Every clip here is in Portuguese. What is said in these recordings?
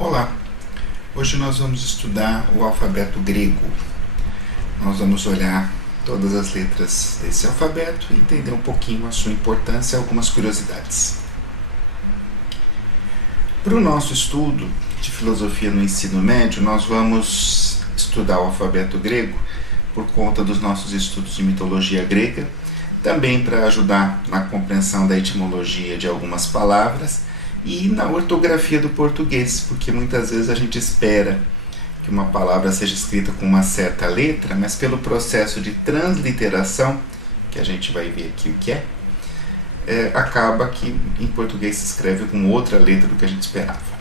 Olá, hoje nós vamos estudar o alfabeto grego. Nós vamos olhar todas as letras desse alfabeto e entender um pouquinho a sua importância e algumas curiosidades. Para o nosso estudo de filosofia no ensino médio, nós vamos estudar o alfabeto grego por conta dos nossos estudos de mitologia grega, também para ajudar na compreensão da etimologia de algumas palavras e na ortografia do português, porque muitas vezes a gente espera que uma palavra seja escrita com uma certa letra, mas pelo processo de transliteração, que a gente vai ver aqui o que acaba que em português se escreve com outra letra do que a gente esperava.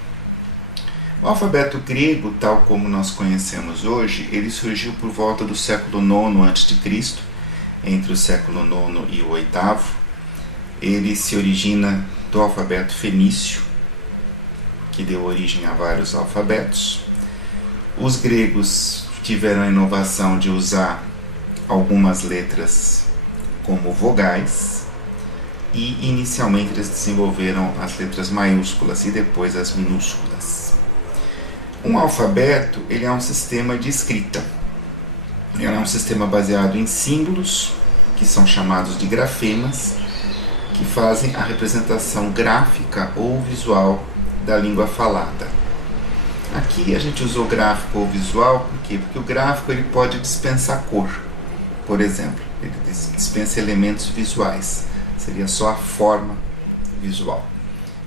O alfabeto grego, tal como nós conhecemos hoje, ele surgiu por volta do século IX a.C., entre o século IX e o VIII. Ele se origina do alfabeto fenício, que deu origem a vários alfabetos. Os gregos tiveram a inovação de usar algumas letras como vogais e inicialmente eles desenvolveram as letras maiúsculas e depois as minúsculas. Um alfabeto ele é um sistema de escrita. Ele é um sistema baseado em símbolos, que são chamados de grafemas, que fazem a representação gráfica ou visual da língua falada. Aqui a gente usou gráfico ou visual, por quê? Porque o gráfico ele pode dispensar cor, por exemplo, ele dispensa elementos visuais, seria só a forma visual,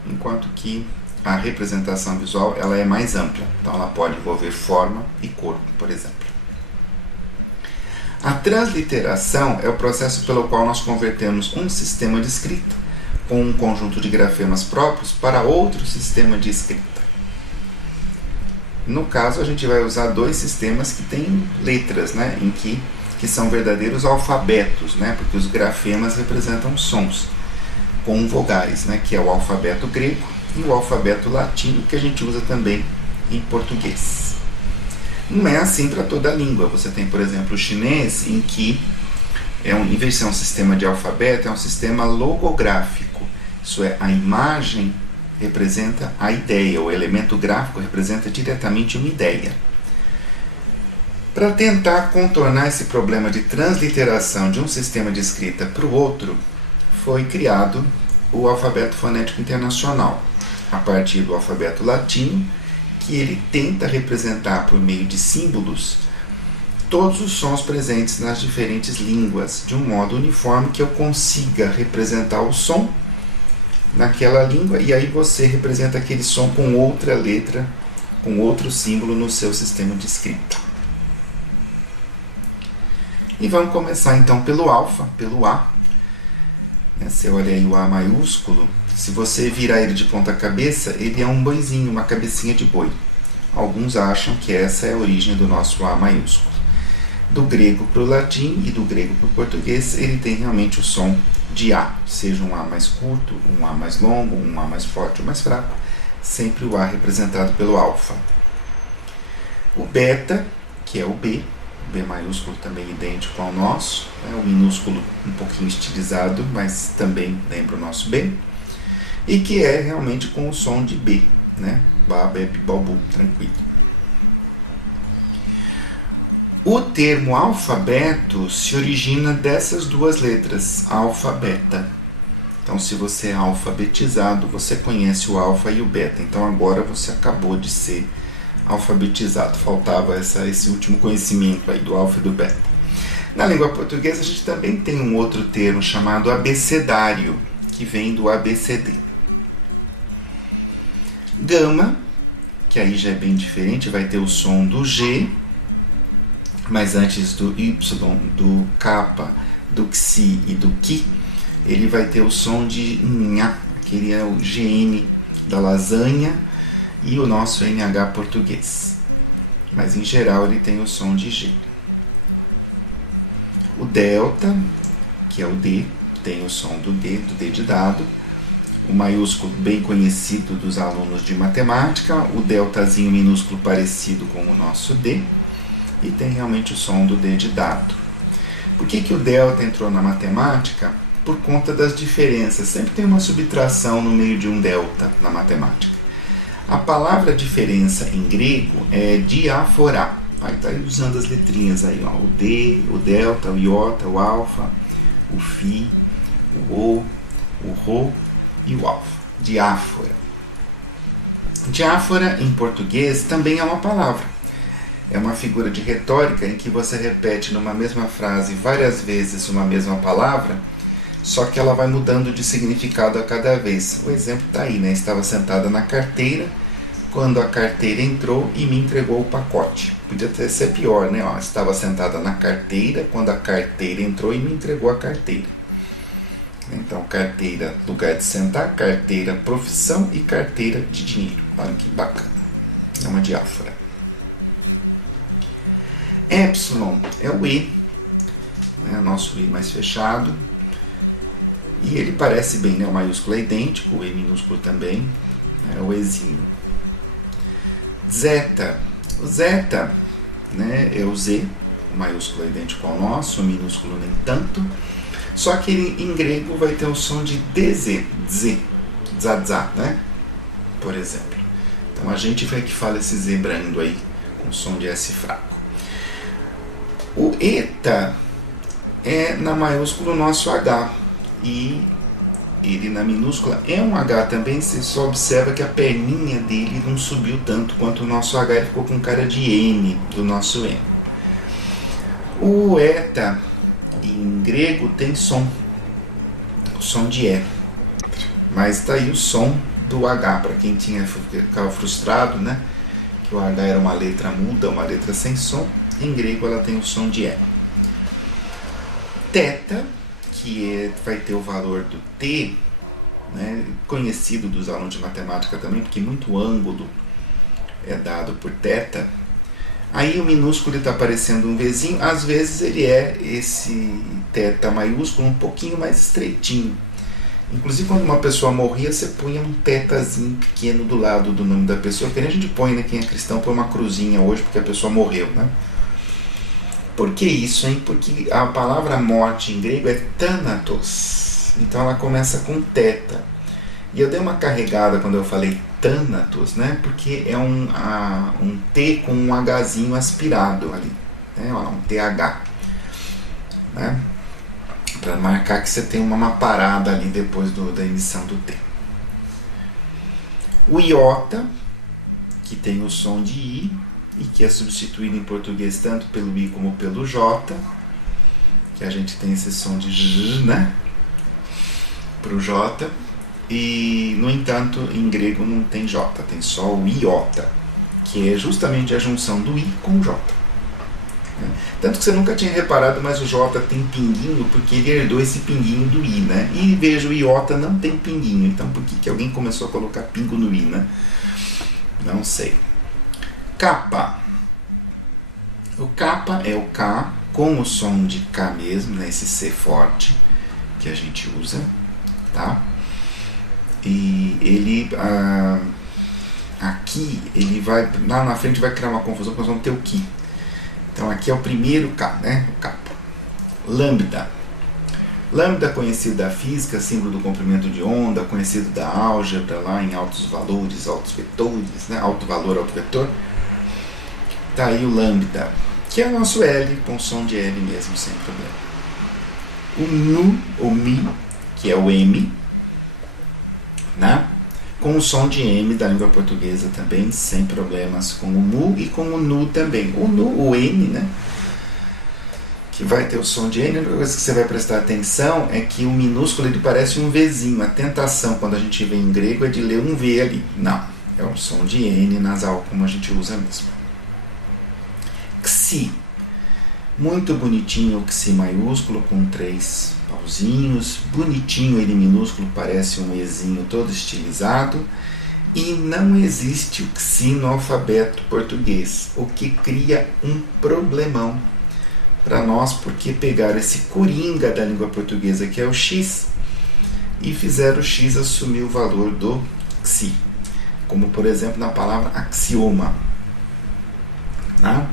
enquanto que a representação visual ela é mais ampla, então ela pode envolver forma e cor, por exemplo. A transliteração é o processo pelo qual nós convertemos um sistema de escrita com um conjunto de grafemas próprios para outro sistema de escrita. No caso, a gente vai usar dois sistemas que têm letras, que são verdadeiros alfabetos, porque os grafemas representam sons com vogais, que é o alfabeto grego e o alfabeto latino, que a gente usa também em português. Não é assim para toda a língua. Você tem, por exemplo, o chinês, em que, em vez de ser um sistema de alfabeto, é um sistema logográfico. Isso é, a imagem representa a ideia, o elemento gráfico representa diretamente uma ideia. Para tentar contornar esse problema de transliteração de um sistema de escrita para o outro, foi criado o alfabeto fonético internacional, a partir do alfabeto latino, que ele tenta representar por meio de símbolos todos os sons presentes nas diferentes línguas, de um modo uniforme que eu consiga representar o som naquela língua e aí você representa aquele som com outra letra, com outro símbolo no seu sistema de escrita. E vamos começar então pelo alfa, pelo A. Você olha aí o A maiúsculo, se você virar ele de ponta cabeça, ele é um boizinho, uma cabecinha de boi. Alguns acham que essa é a origem do nosso A maiúsculo. Do grego para o latim e do grego para o português, ele tem realmente o som de A, seja um A mais curto, um A mais longo, um A mais forte ou mais fraco, sempre o A representado pelo alfa. O beta, que é o B maiúsculo também idêntico ao nosso, o minúsculo um pouquinho estilizado, mas também lembra o nosso B, e que é realmente com o som de B, Ba, beb, babu, tranquilo. O termo alfabeto se origina dessas duas letras, alfa, beta. Então, se você é alfabetizado, você conhece o alfa e o beta. Então, agora você acabou de ser alfabetizado. Faltava esse último conhecimento aí do alfa e do beta. Na língua portuguesa, a gente também tem um outro termo chamado abecedário, que vem do ABCD. Gama, que aí já é bem diferente, vai ter o som do G, mas antes do Y, do K, do Xi e do Ki, ele vai ter o som de Nha, aquele é o GN da lasanha e o nosso NH português. Mas em geral ele tem o som de G. O delta, que é o D, tem o som do D de dado. O maiúsculo bem conhecido dos alunos de matemática, o deltazinho minúsculo parecido com o nosso D, e tem realmente o som do D de dado. Por que o delta entrou na matemática? Por conta das diferenças. Sempre tem uma subtração no meio de um delta na matemática. A palavra diferença em grego é diaforá. Aí está usando as letrinhas aí, ó, o D, o delta, o iota, o alfa, o fi, o rho e o alfa. Diáfora. Diáfora em português também é uma palavra. É uma figura de retórica em que você repete numa mesma frase várias vezes uma mesma palavra, só que ela vai mudando de significado a cada vez. O exemplo está aí, né? Estava sentada na carteira quando a carteira entrou e me entregou o pacote. Podia até ser pior, né? Ó, estava sentada na carteira quando a carteira entrou e me entregou a carteira. Então, carteira, lugar de sentar, carteira, profissão e carteira de dinheiro. Olha que bacana. É uma diáfora. Epsilon é o E, né? Nosso E mais fechado. E ele parece bem, né? O maiúsculo é idêntico, o E minúsculo também. É o Ezinho. Zeta. O zeta, né, é o Z, o maiúsculo é idêntico ao nosso, o minúsculo nem tanto. Só que ele, em grego vai ter o som de DZ, Z, zazá, né? Por exemplo. Então a gente vê que fala esse Z brando aí, com som de S fraco. O eta é na maiúsculo o nosso H. E ele na minúscula é um H também, você só observa que a perninha dele não subiu tanto quanto o nosso H, ele ficou com cara de N do nosso M. O eta em grego tem som de E, mas está aí o som do H, para quem ficava frustrado, né? Que o H era uma letra muda, uma letra sem som, em grego ela tem o som de E. Teta, que vai ter o valor do T, né, conhecido dos alunos de matemática também, porque muito ângulo é dado por teta. Aí o minúsculo está aparecendo um Vzinho, às vezes ele é esse teta maiúsculo um pouquinho mais estreitinho. Inclusive quando uma pessoa morria, você punha um tetazinho pequeno do lado do nome da pessoa, que nem a gente põe, né, quem é cristão põe uma cruzinha hoje porque a pessoa morreu, né? Por que isso, hein? Porque a palavra morte em grego é thanatos. Então ela começa com teta. E eu dei uma carregada quando eu falei thanatos, né? Porque é um T com um Hzinho aspirado ali, né? Um TH, né? Para marcar que você tem uma parada ali depois da emissão do T. O iota, que tem o som de I e que é substituído em português tanto pelo I como pelo J, que a gente tem esse som de J, né? Para o J. E, no entanto, em grego não tem J, tem só o iota, que é justamente a junção do I com o J. Tanto que você nunca tinha reparado, mas o J tem pinguinho porque ele herdou esse pinguinho do I, né? E veja, o iota não tem pinguinho, então por que alguém começou a colocar pingo no I, né? Não sei. Kappa. O kappa é o K com o som de K mesmo, né? Esse C forte que a gente usa, tá? E ele aqui, ele vai, lá na frente vai criar uma confusão, porque nós vamos ter o Ki. Então aqui é o primeiro K, né? O kappa. Lambda. Lambda, conhecido da física, símbolo do comprimento de onda, conhecido da álgebra, lá em altos valores, altos vetores, né? Alto valor, alto vetor. Tá aí o lambda, que é o nosso L, com som de L mesmo, sem problema. O nu, o mi, que é o M, né? Com o som de M da língua portuguesa também, sem problemas, com o mu e com o nu também. O nu, o N, né? Que vai ter o som de N. A única coisa que você vai prestar atenção é que o minúsculo ele parece um Vzinho. A tentação, quando a gente vê em grego, é de ler um V ali. Não, é um som de N nasal, como a gente usa mesmo. Xi. Muito bonitinho o Xi maiúsculo, com 3 pauzinhos. Bonitinho ele minúsculo, parece um Ezinho todo estilizado. E não existe o Xi no alfabeto português, o que cria um problemão para nós, porque pegaram esse coringa da língua portuguesa, que é o X, e fizeram o X assumir o valor do Xi, como por exemplo na palavra axioma, né?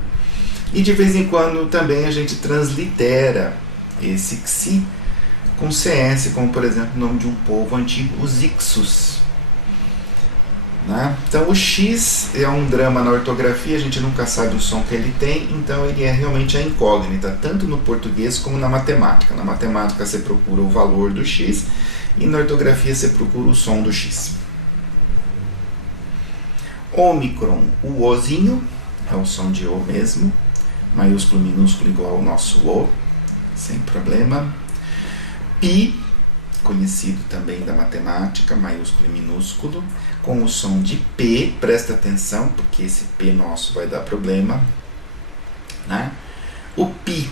E de vez em quando também a gente translitera esse Xi com CS, como por exemplo o nome de um povo antigo, os Ixos, né? Então o X é um drama na ortografia, a gente nunca sabe o som que ele tem, então ele é realmente a incógnita, tanto no português como na matemática. Na matemática você procura o valor do X e na ortografia você procura o som do X. Ômicron, o Ozinho, é o som de O mesmo, maiúsculo, minúsculo igual ao nosso O, sem problema. Pi, conhecido também da matemática, maiúsculo e minúsculo, com o som de P, presta atenção, porque esse P nosso vai dar problema, né? O Pi,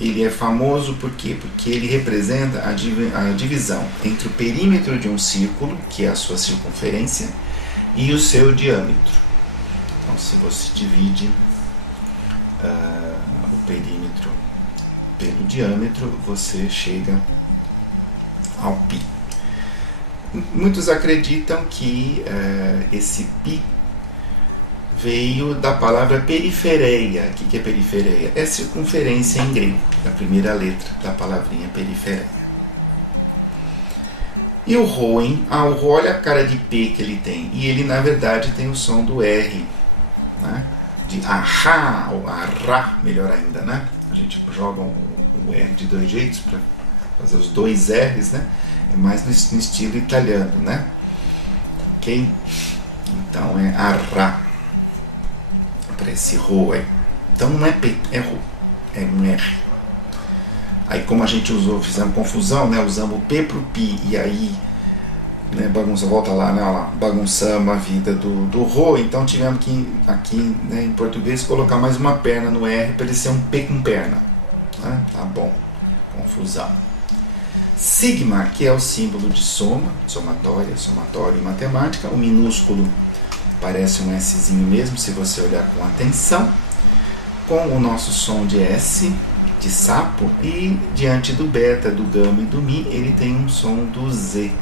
ele é famoso por quê? Porque ele representa a divisão entre o perímetro de um círculo, que é a sua circunferência, e o seu diâmetro. Então, se você divide o perímetro pelo diâmetro, você chega ao Pi. Muitos acreditam que esse Pi veio da palavra perifereia. O que é perifereia? É circunferência em grego, a primeira letra da palavrinha perifereia. E o Rho, hein? O Rho, olha a cara de P que ele tem. E ele, na verdade, tem o som do R, né? De ahá ou ará, melhor ainda, né? A gente joga o R de dois jeitos para fazer os dois R's, né? É mais no estilo italiano, né? Ok? Então é ará para esse Rho aí. Então não é P, é Rho, é um R. Aí como a gente fizemos confusão, né? Usamos o P para o Pi e aí, né, volta lá, né, bagunçamos a vida do Rho, então tivemos que aqui, né, em português colocar mais uma perna no R para ele ser um P com perna, né? Tá bom, confusão. Sigma, que é o símbolo de soma, somatório em matemática, o minúsculo parece um Szinho mesmo, se você olhar com atenção, com o nosso som de S, de sapo, e diante do beta, do gama e do mi, ele tem um som do Z,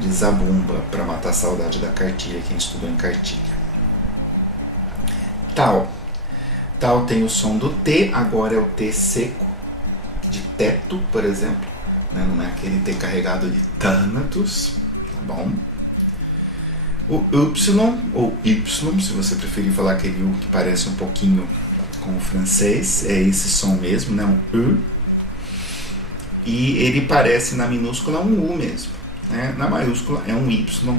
de zabumba, para matar a saudade da cartilha, quem estudou em cartilha. Tal tem o som do T, agora é o T seco, de teto, por exemplo, né? Não é aquele T carregado de Thanatos, tá bom? O Y, ou Y, se você preferir falar aquele U que parece um pouquinho com o francês, é esse som mesmo, né? Um U. E ele parece na minúscula um U mesmo, né? Na maiúscula é um Y,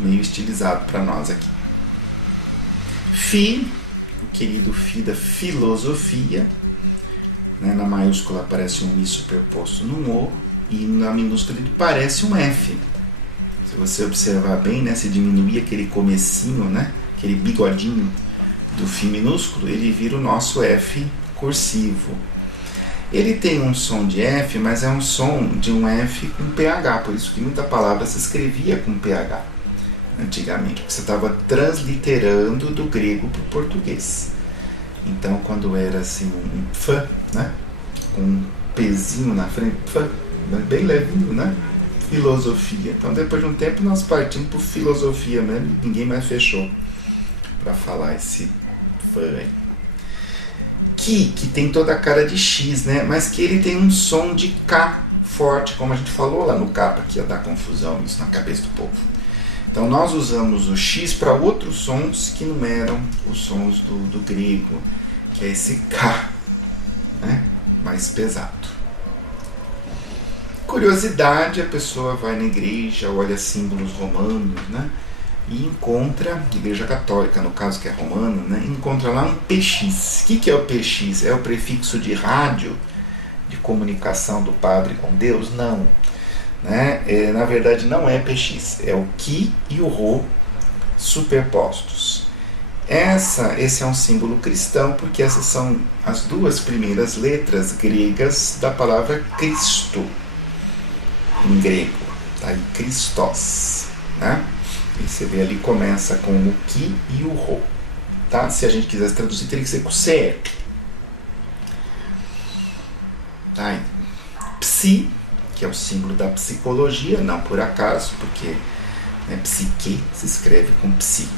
meio estilizado para nós aqui. Fi, o querido Fi da filosofia, né? Na maiúscula aparece um I superposto num O, e na minúscula ele parece um F. Se você observar bem, né, se diminuir aquele comecinho, né, aquele bigodinho do Fi minúsculo, ele vira o nosso F cursivo. Ele tem um som de F, mas é um som de um F com PH, por isso que muita palavra se escrevia com PH antigamente, porque você estava transliterando do grego para o português. Então, quando era assim um F, né, com um Pzinho na frente, F, bem levinho, né? Filosofia. Então, depois de um tempo, nós partimos por filosofia mesmo, e ninguém mais fechou para falar esse fã aí. Que tem toda a cara de X, né? Mas que ele tem um som de K forte, como a gente falou lá no capa, que ia dar confusão isso na cabeça do povo. Então, nós usamos o X para outros sons que não eram os sons do grego, que é esse K, né? Mais pesado. Curiosidade, a pessoa vai na igreja, olha símbolos romanos, né? E encontra, igreja católica no caso que é romana, né? Encontra lá um PX. O que é o PX? É o prefixo de rádio, de comunicação do padre com Deus? Não, né? Na verdade não é PX, é o Ki e o Rho superpostos. Esse é um símbolo cristão, porque essas são as duas primeiras letras gregas da palavra Cristo, em grego, tá aí Christos, né? E você vê ali, começa com o Ki e o Rho, tá? Se a gente quisesse traduzir, teria que ser com CE. Tá aí. Psi, que é o símbolo da psicologia, não por acaso, porque, né, psique se escreve com psi.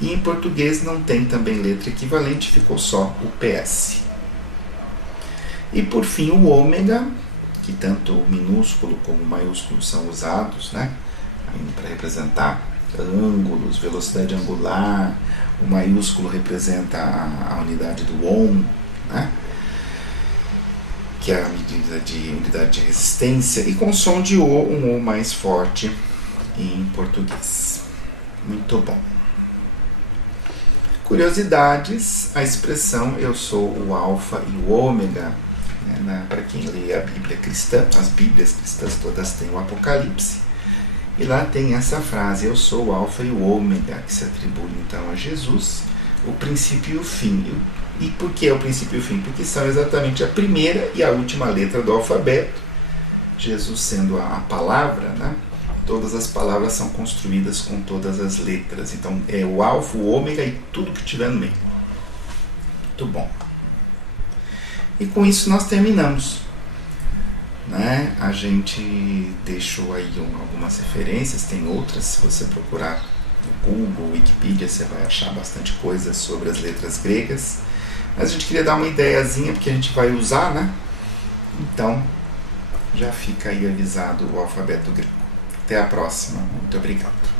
E em português não tem também letra equivalente, ficou só o PS. E por fim o ômega, que tanto o minúsculo como o maiúsculo são usados, né, para representar ângulos, velocidade angular, o maiúsculo representa a unidade do ohm, né? Que é a medida de unidade de resistência, e com som de O, um O mais forte em português. Muito bom. Curiosidades, a expressão eu sou o alfa e o ômega, né, para quem lê a Bíblia cristã, as Bíblias cristãs todas têm o Apocalipse, e lá tem essa frase, eu sou o alfa e o ômega, que se atribui então a Jesus, o princípio e o fim. E por que é o princípio e o fim? Porque são exatamente a primeira e a última letra do alfabeto, Jesus sendo a palavra, né? Todas as palavras são construídas com todas as letras. Então é o alfa, o ômega e tudo que tiver no meio. Muito bom. E com isso nós terminamos. Né? A gente deixou aí algumas referências, tem outras, se você procurar no Google, Wikipedia, você vai achar bastante coisa sobre as letras gregas. Mas a gente queria dar uma ideiazinha, porque a gente vai usar, né? Então, já fica aí avisado o alfabeto grego. Até a próxima. Muito obrigado.